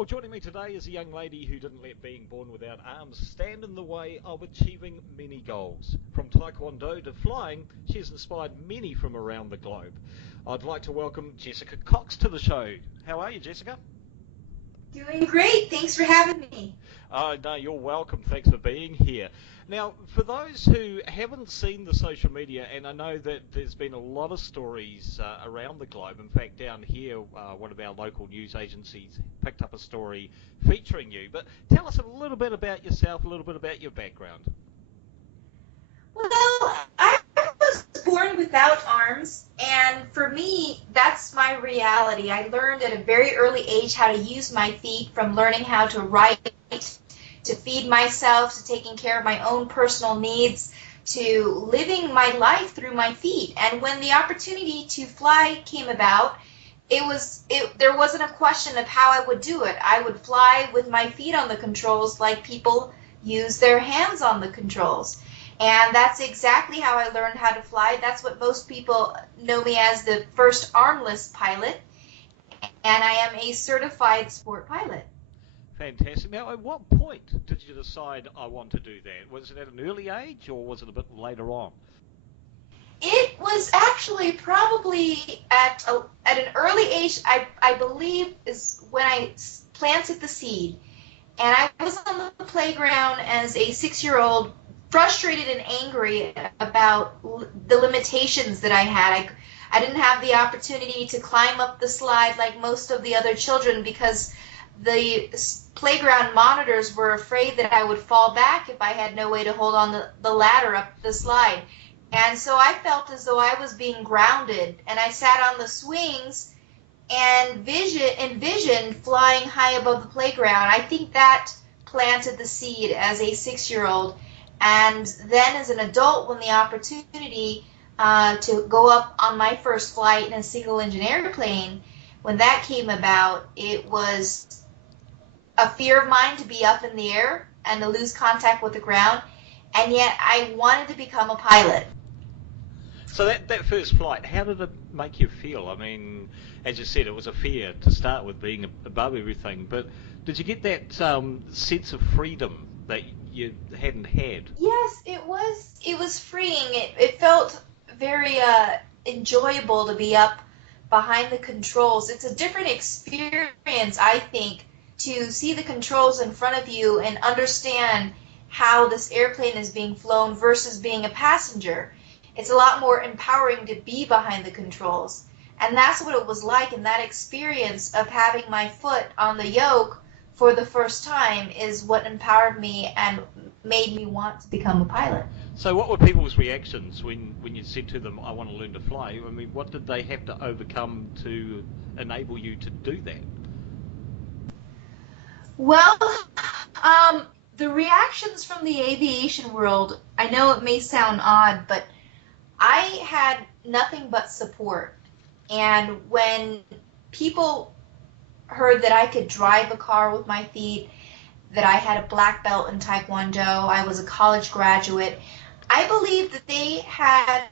Well, joining me today is a young lady who didn't let being born without arms stand in the way of achieving many goals. From taekwondo to flying, she has inspired many from around the globe. I'd like to welcome Jessica Cox to the show. How are you, Jessica? Doing great. Thanks for having me. Oh, no, you're welcome. Thanks for being here. Now, for those who haven't seen the social media, and I know that there's been a lot of stories around the globe. In fact, down here, one of our local news agencies picked up a story featuring you. But tell us a little bit about yourself, a little bit about your background. Well, I was born without arms, and for me, that's my reality. I learned at a very early age how to use my feet, from learning how to write, to feed myself, to taking care of my own personal needs, to living my life through my feet. And when the opportunity to fly came about, there wasn't a question of how I would do it. I would fly with my feet on the controls like people use their hands on the controls. And that's exactly how I learned how to fly. That's what most people know me as, the first armless pilot. And I am a certified sport pilot. Fantastic. Now, at what point did you decide I want to do that? Was it at an early age or was it a bit later on? It was actually probably at an early age, I believe, is when I planted the seed. And I was on the playground as a 6-year-old, frustrated and angry about the limitations that I had. I didn't have the opportunity to climb up the slide like most of the other children because the playground monitors were afraid that I would fall back if I had no way to hold on the ladder up the slide. And so I felt as though I was being grounded, and I sat on the swings and envisioned flying high above the playground. I think that planted the seed as a 6-year-old. And then as an adult, when the opportunity to go up on my first flight in a single-engine airplane, when that came about, it was a fear of mine to be up in the air and to lose contact with the ground, and yet I wanted to become a pilot. So that first flight, how did it make you feel? I mean, as you said, it was a fear to start with, being above everything, but did you get that sense of freedom that you hadn't had? Yes, it was. It was freeing. It felt very enjoyable to be up behind the controls. It's a different experience, I think, to see the controls in front of you and understand how this airplane is being flown versus being a passenger. It's a lot more empowering to be behind the controls. And that's what it was like in that experience of having my foot on the yoke for the first time, is what empowered me and made me want to become a pilot. So what were people's reactions when you said to them, I want to learn to fly? I mean, what did they have to overcome to enable you to do that? Well, the reactions from the aviation world, I know it may sound odd, but I had nothing but support. And when people heard that I could drive a car with my feet, that I had a black belt in Taekwondo, I was a college graduate, I believed that they had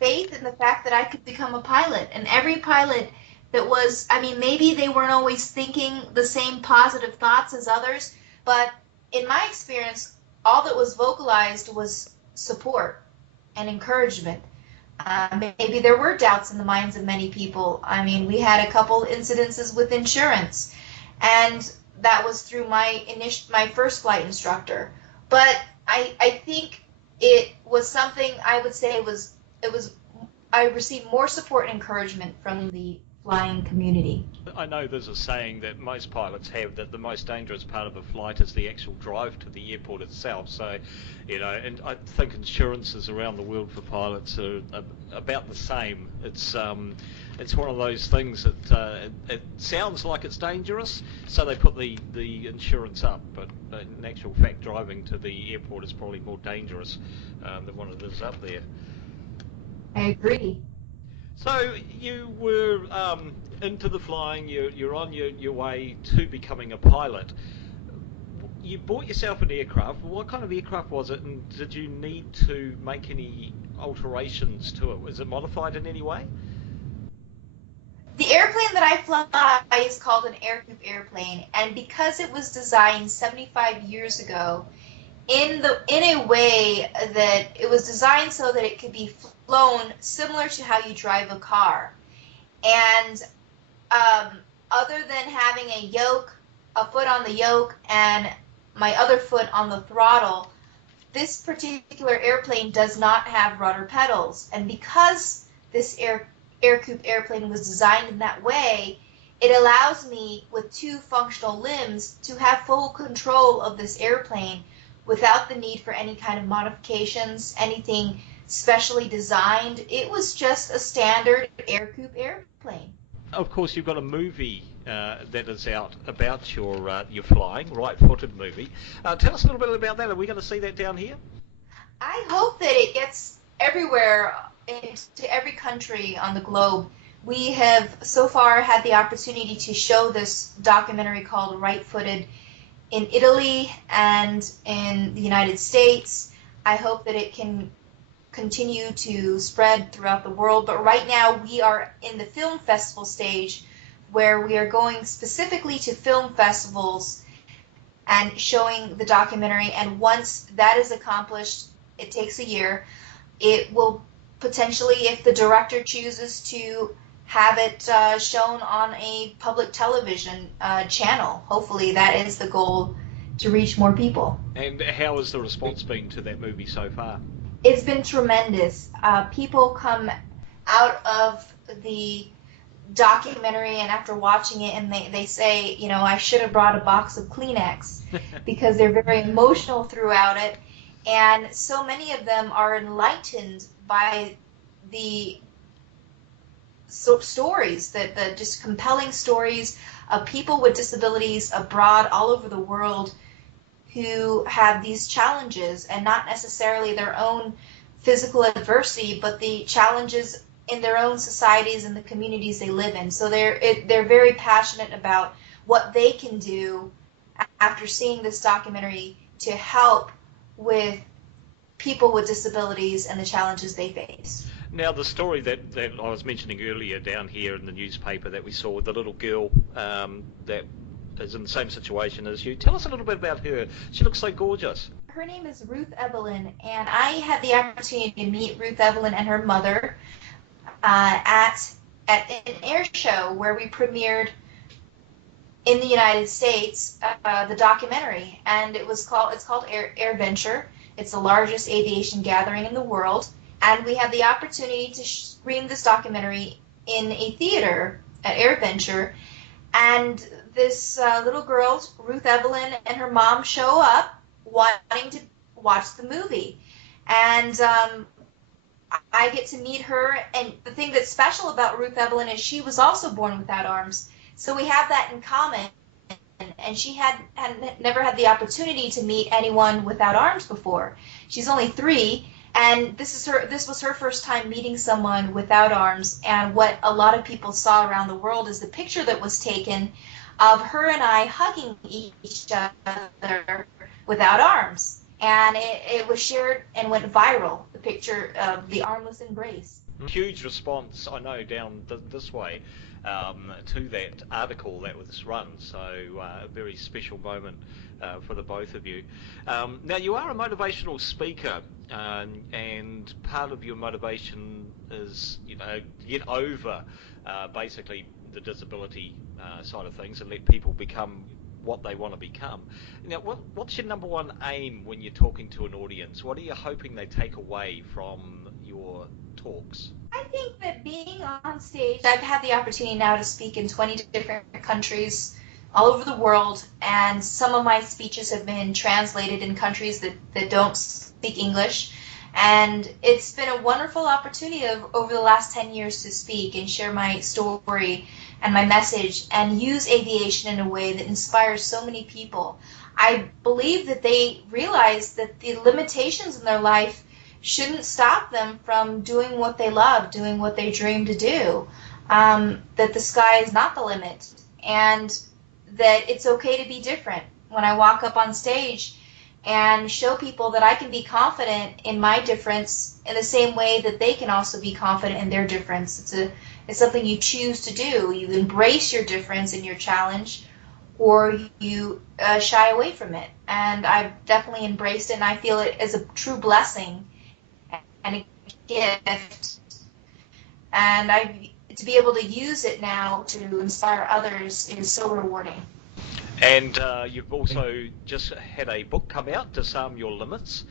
faith in the fact that I could become a pilot. And every pilot that was, I mean, maybe they weren't always thinking the same positive thoughts as others, but in my experience, all that was vocalized was support and encouragement. Maybe there were doubts in the minds of many people. I mean, we had a couple incidences with insurance, and that was through my first flight instructor. But I think it was something I would say I received more support and encouragement from the flying community. I know there's a saying that most pilots have, that the most dangerous part of a flight is the actual drive to the airport itself. So, and I think insurances around the world for pilots are about the same. It's one of those things that it sounds like it's dangerous, so they put the insurance up, but in actual fact, driving to the airport is probably more dangerous than what it is up there. I agree. So you were into the flying, you're on your way to becoming a pilot. You bought yourself an aircraft. What kind of aircraft was it, and did you need to make any alterations to it? Was it modified in any way? The airplane that I fly is called an air coupe airplane, and because it was designed 75 years ago, in a way that it was designed so that it could be flown similar to how you drive a car. And other than having a foot on the yoke and my other foot on the throttle, this particular airplane does not have rudder pedals. And because this air coupe airplane was designed in that way, it allows me, with two functional limbs, to have full control of this airplane without the need for any kind of modifications, anything specially designed. It was just a standard air coupe airplane. Of course, you've got a movie that is out about your flying, right-footed movie. Tell us a little bit about that. Are we going to see that down here? I hope that it gets everywhere, into every country on the globe. We have so far had the opportunity to show this documentary called Right-Footed in Italy and in the United States. I hope that it can continue to spread throughout the world, but right now we are in the film festival stage, where we are going specifically to film festivals and showing the documentary. And once that is accomplished, it takes a year, it will potentially, if the director chooses to, have it shown on a public television channel. Hopefully that is the goal, to reach more people. And how has the response been to that movie so far? It's been tremendous. People come out of the documentary and after watching it, and they say, I should have brought a box of Kleenex, because they're very emotional throughout it. And so many of them are enlightened by the stories, the just compelling stories of people with disabilities abroad all over the world who have these challenges, and not necessarily their own physical adversity, but the challenges in their own societies and the communities they live in. So they're very passionate about what they can do after seeing this documentary to help with people with disabilities and the challenges they face. Now, the story that I was mentioning earlier down here in the newspaper that we saw with the little girl that is in the same situation as you. Tell us a little bit about her. She looks so gorgeous. Her name is Ruth Evelyn, and I had the opportunity to meet Ruth Evelyn and her mother at an air show where we premiered in the United States the documentary, and it's called Air Venture. It's the largest aviation gathering in the world, and we had the opportunity to screen this documentary in a theater at Air Venture. And this little girl, Ruth Evelyn, and her mom show up wanting to watch the movie. And I get to meet her, and the thing that's special about Ruth Evelyn is she was also born without arms. So we have that in common, and she had never had the opportunity to meet anyone without arms before. She's only 3, and this was her first time meeting someone without arms. And what a lot of people saw around the world is the picture that was taken of her and I hugging each other without arms. And it was shared and went viral, the picture of the armless embrace. Huge response, I know, down this way to that article that was run, so a very special moment for the both of you. Now, you are a motivational speaker, and part of your motivation is, get over basically the disability side of things and let people become what they want to become. Now, what's your number one aim when you're talking to an audience? What are you hoping they take away from your talks? I think that being on stage, I've had the opportunity now to speak in 20 different countries all over the world, and some of my speeches have been translated in countries that don't speak English. And it's been a wonderful opportunity over the last 10 years to speak and share my story and my message and use aviation in a way that inspires so many people. I believe that they realize that the limitations in their life shouldn't stop them from doing what they love, doing what they dream to do, that the sky is not the limit, and that it's okay to be different. When I walk up on stage, and show people that I can be confident in my difference in the same way that they can also be confident in their difference. It's something you choose to do. You embrace your difference and your challenge, or you shy away from it. And I've definitely embraced it, and I feel it as a true blessing and a gift. And to be able to use it now to inspire others is so rewarding. And you've also just had a book come out, Disarm Your Limits.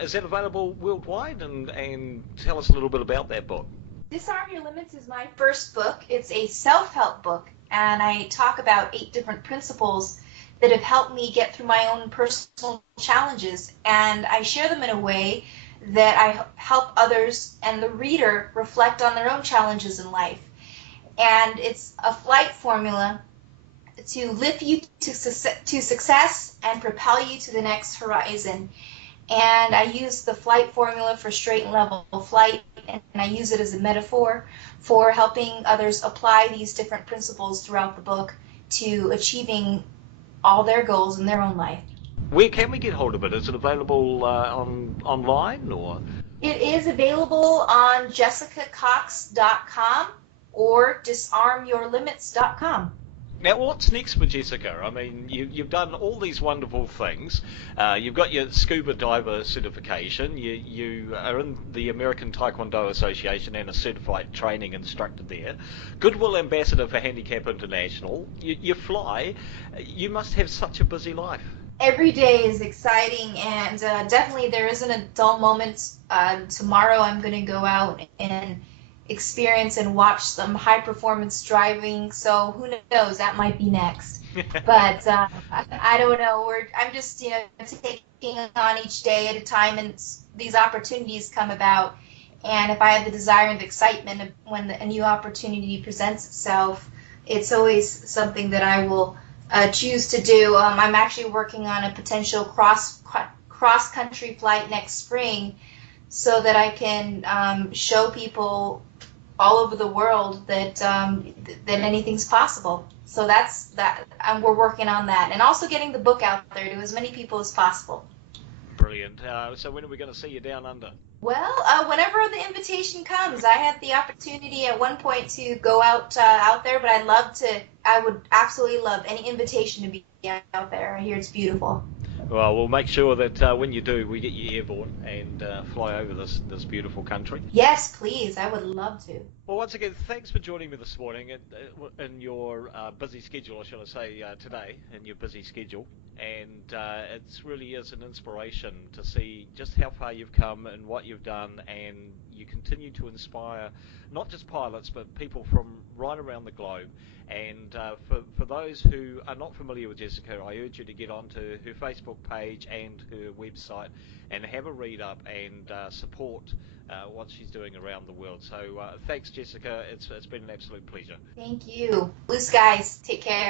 Is that available worldwide? And tell us a little bit about that book. Disarm Your Limits is my first book. It's a self-help book, and I talk about 8 different principles that have helped me get through my own personal challenges, and I share them in a way that I help others and the reader reflect on their own challenges in life. And it's a flight formula to lift you to success and propel you to the next horizon. And I use the flight formula for straight and level flight, and I use it as a metaphor for helping others apply these different principles throughout the book to achieving all their goals in their own life. Where can we get hold of it? Is it available online or? It is available on jessicacox.com or disarmyourlimits.com. Now, what's next for Jessica? I mean, you've done all these wonderful things. You've got your scuba diver certification. You are in the American Taekwondo Association and a certified training instructor there. Goodwill Ambassador for Handicap International. You fly. You must have such a busy life. Every day is exciting, and definitely there isn't a dull moment. Tomorrow I'm going to go out and experience and watch some high performance driving, so who knows, that might be next. But I don't know. I'm just taking on each day at a time, and these opportunities come about, and if I have the desire and the excitement of when a new opportunity presents itself, it's always something that I will choose to do. I'm actually working on a potential cross country flight next spring, so that I can show people all over the world that anything's possible. So that's that. We're working on that, and also getting the book out there to as many people as possible. Brilliant. So when are we going to see you down under? Well, whenever the invitation comes. I had the opportunity at one point to go out there, but I would absolutely love any invitation to be out there. I hear it's beautiful. Well, we'll make sure that when you do, we get you airborne and fly over this beautiful country. Yes, please. I would love to. Well, once again, thanks for joining me this morning in your busy schedule, or shall I say today, in your busy schedule. And it really is an inspiration to see just how far you've come and what you've done, and you continue to inspire not just pilots, but people from right around the globe. And for those who are not familiar with Jessica, I urge you to get onto her Facebook page and her website and have a read up and support what she's doing around the world. So thanks, Jessica. It's been an absolute pleasure. Thank you. Blue skies. Take care.